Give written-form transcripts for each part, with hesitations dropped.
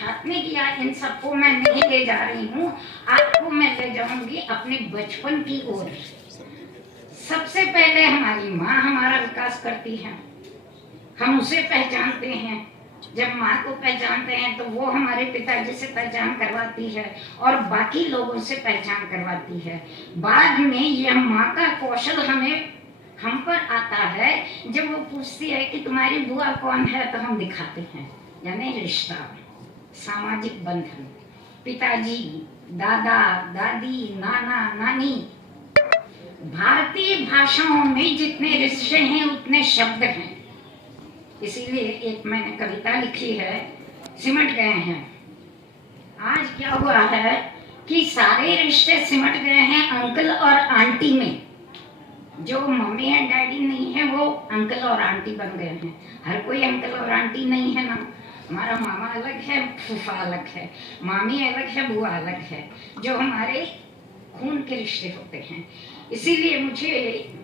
आध्यात्मिक या इन सबको मैं नहीं ले जा रही हूँ, आपको मैं ले जाऊंगी अपने बचपन की ओर। सबसे पहले हमारी माँ हमारा विकास करती है, हम उसे पहचानते हैं। जब माँ को पहचानते हैं तो वो हमारे पिताजी से पहचान करवाती है और बाकी लोगों से पहचान करवाती है। बाद में यह माँ का कौशल हम पर आता है। जब वो पूछती है कि तुम्हारी बुआ कौन है, तो हम दिखाते हैं, यानी रिश्ता, सामाजिक बंधन, पिताजी, दादा दादी, नाना नानी। भारतीय भाषाओं में जितने रिश्ते हैं उतने शब्द हैं, इसीलिए एक मैंने कविता लिखी है, सिमट गए हैं। आज क्या हुआ है कि सारे रिश्ते सिमट गए हैं अंकल और आंटी में। जो मम्मी एंड डैडी नहीं है वो अंकल और आंटी बन गए हैं। हर कोई अंकल और आंटी नहीं है ना। हमारा मामा अलग है, फूफा अलग है, मामी अलग है, बुआ अलग है, जो हमारे खून के रिश्ते होते हैं। इसीलिए मुझे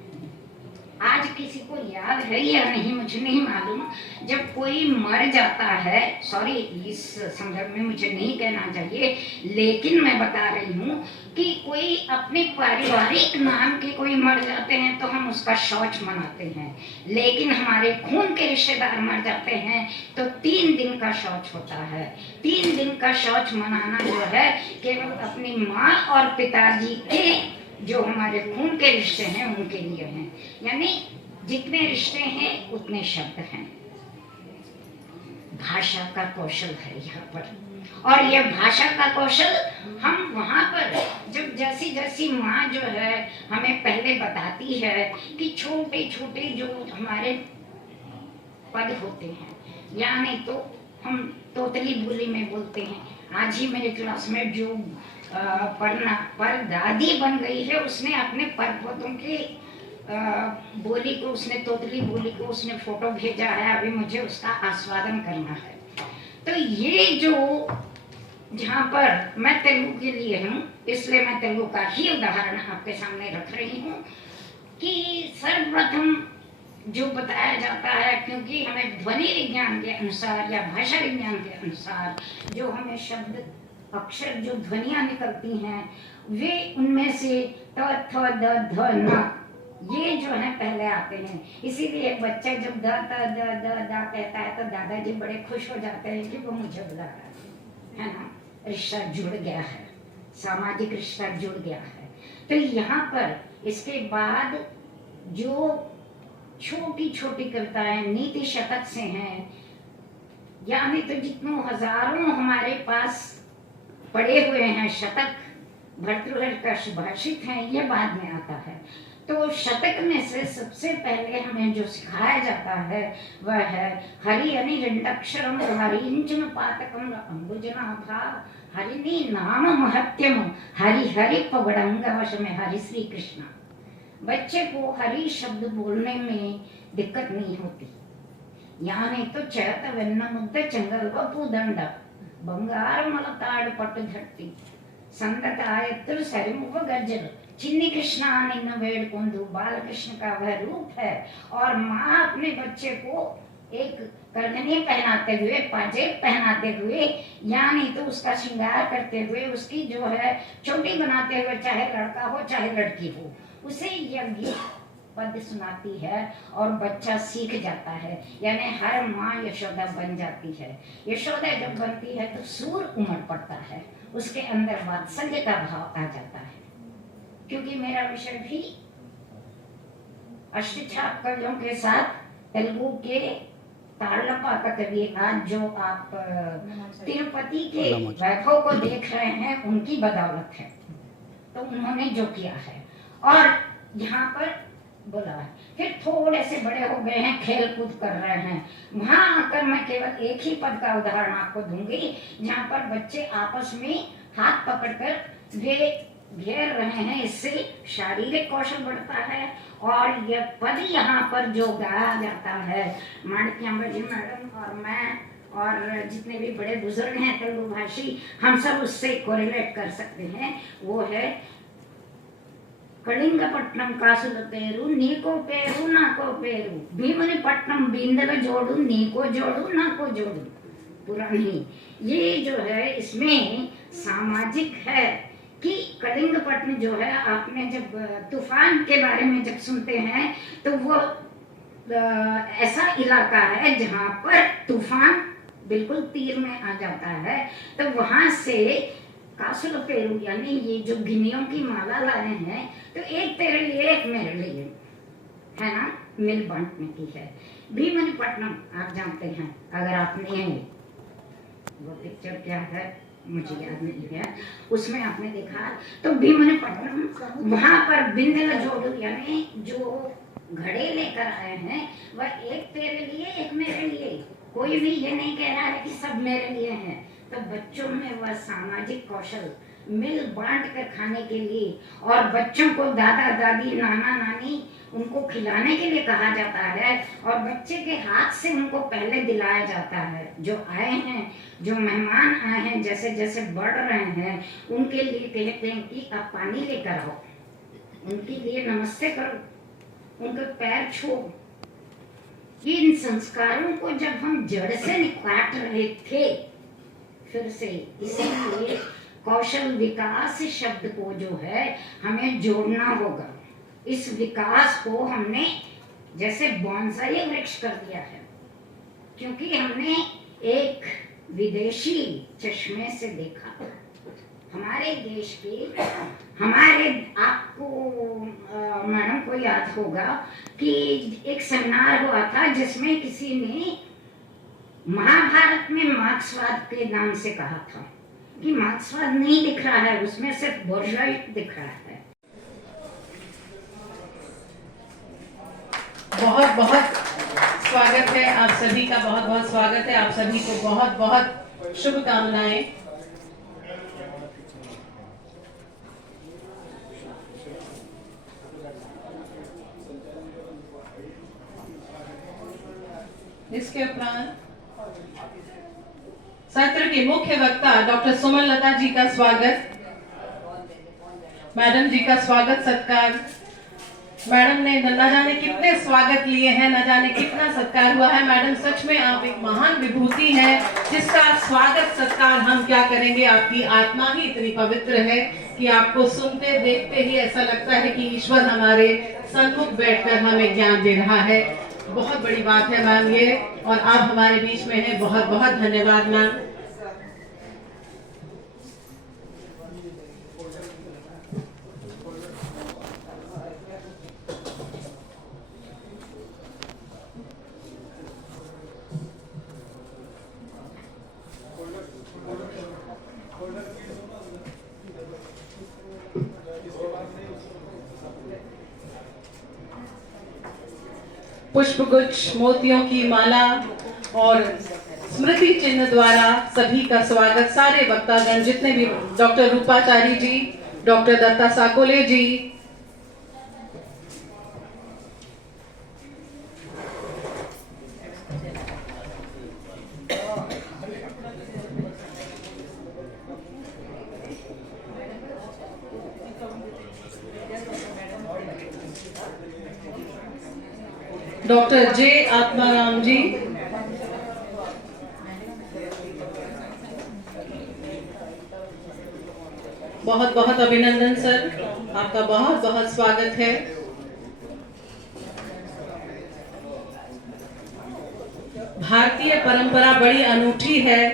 आज किसी को याद है या नहीं मुझे नहीं मालूम, जब कोई मर जाता है, सॉरी इस संदर्भ में मुझे नहीं कहना चाहिए, लेकिन मैं बता रही हूँ कि कोई अपने पारिवारिक नाम के कोई मर जाते हैं तो हम उसका शौच मनाते हैं, लेकिन हमारे खून के रिश्तेदार मर जाते हैं तो 3 दिन का शौच होता है। 3 दिन का शौच मनाना जो है केवल अपनी माँ और पिताजी के, जो हमारे खून के रिश्ते हैं उनके लिए हैं। यानी जितने रिश्ते हैं उतने शब्द हैं। भाषा का कौशल है यहाँ पर, और यह भाषा का कौशल हम वहाँ पर जब जैसी जैसी माँ जो है हमें पहले बताती है कि छोटे छोटे जो हमारे पद होते हैं, यानी तो हम तोतली बोली में बोलते हैं। आज ही मेरे क्लासमेट जो पर दादी बन गई है, उसने अपने परपोतों की बोली को, उसने तोतली बोली को उसने फोटो भेजा है, अभी मुझे उसका आस्वादन करना है। तो ये जो जहाँ पर मैं तेलुगु के लिए हूँ, इसलिए मैं तेलुगु का ही उदाहरण आपके सामने रख रही हूँ कि सर्वप्रथम जो बताया जाता है, क्योंकि हमें ध्वनि विज्ञान के अनुसार या भाषा विज्ञान के अनुसार जो हमें शब्द अक्षर जो ध्वनियां निकलती हैं, वे उनमें से त थ द ध न, ये जो है पहले आते हैं। इसीलिए बच्चा जब द त द द दा कहता है तो दादाजी बड़े खुश हो जाते हैं कि वो मुझे बुला रहा है ना। रिश्ता जुड़ गया है, सामाजिक रिश्ता जुड़ गया है। तो यहाँ पर इसके बाद जो छोटी छोटी कविताएं नीति शतक से हैं, यानी तो जितनों हजारों हमारे पास पड़े हुए हैं शतक, भर्तृहरि का सुभाषित है, ये बाद में आता है। तो शतक में से सबसे पहले हमें जो सिखाया जाता है वह है हरि अनिरंडक्षरम हरिंचन पातकम अंबुजनाभा हरिनी नाम महत्यम हरि हरि पवड़ंगवश में हरि श्री कृष्ण। बच्चे को हरि शब्द बोलने में दिक्कत नहीं होती, यानी तो चैत वेन्न मुद्द चंगल वपुदंड बंगार मलताड़ पट्टु धट्टी संगतायत्र सरिमुव गज्जल। चिन्नी कृष्णा निन्न वेडकुंदु, बाल कृष्ण का वह रूप है। और माँ अपने बच्चे को एक करधनी पहनाते हुए, पाजेब पहनाते हुए, यानी तो उसका श्रृंगार करते हुए, उसकी जो है चोटी बनाते हुए, चाहे लड़का हो चाहे लड़की हो, उसे यज्ञ पद सुनाती है और बच्चा सीख जाता है। यानी हर माँ यशोदा बन जाती है। यशोदा जब बनती है तो सूर उमड़ पड़ता है, उसके अंदर वात्सल्य का भाव आ जाता है। क्योंकि मेरा विषय भी अष्टछाप कवियों के साथ तेलुगु के ताड़लपा का कवि, आज जो आप तिरुपति के वैभव को देख रहे हैं उनकी बदौलत है। तो उन्होंने जो किया है और यहाँ पर बोला है। फिर थोड़े से बड़े हो गए हैं, खेल कूद कर रहे हैं, वहां आकर मैं केवल एक ही पद का उदाहरण आपको दूंगी, जहाँ पर बच्चे आपस में हाथ पकड़कर वे घेर रहे हैं। इससे शारीरिक कौशल बढ़ता है। और यह पद यहाँ पर जो गाया जाता है, माणिक्यांबा जी मैडम और मैं और जितने भी बड़े बुजुर्ग हैं तेलुगु भाषी, हम सब उससे कोरिलेट कर सकते हैं। वो है कलिंगपट्टनम कासुल पेरू नीको पेरू नाको पेरू भीमुनि पट्टनम बिंदल जोड़ू नीको जोड़ू नाको जोड़ू। पुरानी, ये जो है इसमें सामाजिक है कि कलिंगपट्टन जो है, आपने जब तूफान के बारे में जब सुनते हैं तो वो ऐसा इलाका है जहाँ पर तूफान बिल्कुल तीर में आ जाता है, तो वहां से कासुल पेरू यानी ये जो गिनियों की माला लाए हैं, तो एक तेरे लिए एक मेरे लिए, है ना, मिल बांटने की है। भीमनिपट्टनम आप जानते हैं, अगर आपने वो पिक्चर क्या है मुझे याद नहीं है, उसमें आपने देखा तो भीमनिपट्टनम वहां पर बिंदल जोड़ू यानी जो घड़े लेकर आए हैं वह एक तेरे लिए एक मेरे लिए, कोई भी ये नहीं कह रहा है कि सब मेरे लिए हैं। तो बच्चों में वह सामाजिक कौशल, मिल बांट कर खाने के लिए, और बच्चों को दादा दादी नाना नानी उनको खिलाने के लिए कहा जाता है, और बच्चे के हाथ से उनको पहले दिलाया जाता है। जो आए हैं, जो मेहमान आए हैं, जैसे जैसे बढ़ रहे हैं उनके लिए कहते हैं कि आप पानी लेकर आओ, उनके लिए नमस्ते करो, उनके पैर छू। इन संस्कारों को जब हम जड़ से काट रहे थे फिर से, इसीलिए कौशल विकास शब्द को जो है हमें जोड़ना होगा। इस विकास को हमने जैसे बॉन्साई वृक्ष कर दिया है, क्योंकि हमने एक विदेशी चश्मे से देखा। हमारे देश के, हमारे, आपको मैडम को याद होगा कि एक सेमिनार हुआ था जिसमें किसी ने महाभारत में मार्क्सवाद के नाम से कहा था कि मार्क्सवाद नहीं दिख रहा है, उसमें सिर्फ बुर्जुआई दिख रहा है। बहुत बहुत स्वागत है आप सभी का, बहुत बहुत स्वागत है आप सभी को, बहुत बहुत शुभकामनाएं। इसके उपरांत सत्र के मुख्य वक्ता डॉक्टर सुमन लता जी का स्वागत, मैडम जी का स्वागत सत्कार। मैडम ने न जाने कितने स्वागत लिए हैं, न जाने कितना सत्कार हुआ है। मैडम सच में आप एक महान विभूति हैं, जिसका स्वागत सत्कार हम क्या करेंगे। आपकी आत्मा ही इतनी पवित्र है कि आपको सुनते देखते ही ऐसा लगता है कि ईश्वर हमारे सन्मुख बैठकर हमें ज्ञान दे रहा है। बहुत बड़ी बात है मैम ये, और आप हमारे बीच में हैं, बहुत बहुत धन्यवाद मैम। पुष्पगुच्छ, मोतियों की माला और स्मृति चिन्ह द्वारा सभी का स्वागत। सारे वक्तागण जितने भी, डॉक्टर रूपाचारी जी, डॉक्टर दत्ता साकोले जी, डॉक्टर जे आत्माराम जी, बहुत बहुत अभिनंदन सर, आपका बहुत बहुत स्वागत है। भारतीय परंपरा बड़ी अनूठी है।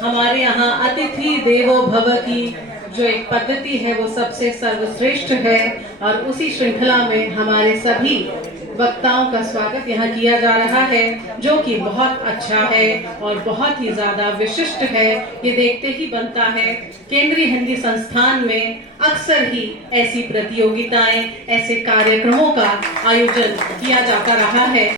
हमारे यहाँ अतिथि देवो भव की जो एक पद्धति है वो सबसे सर्वश्रेष्ठ है, और उसी श्रृंखला में हमारे सभी वक्ताओं का स्वागत यहाँ किया जा रहा है, जो कि बहुत अच्छा है और बहुत ही ज्यादा विशिष्ट है। ये देखते ही बनता है। केंद्रीय हिंदी संस्थान में अक्सर ही ऐसी प्रतियोगिताएं, ऐसे कार्यक्रमों का आयोजन किया जाता रहा है।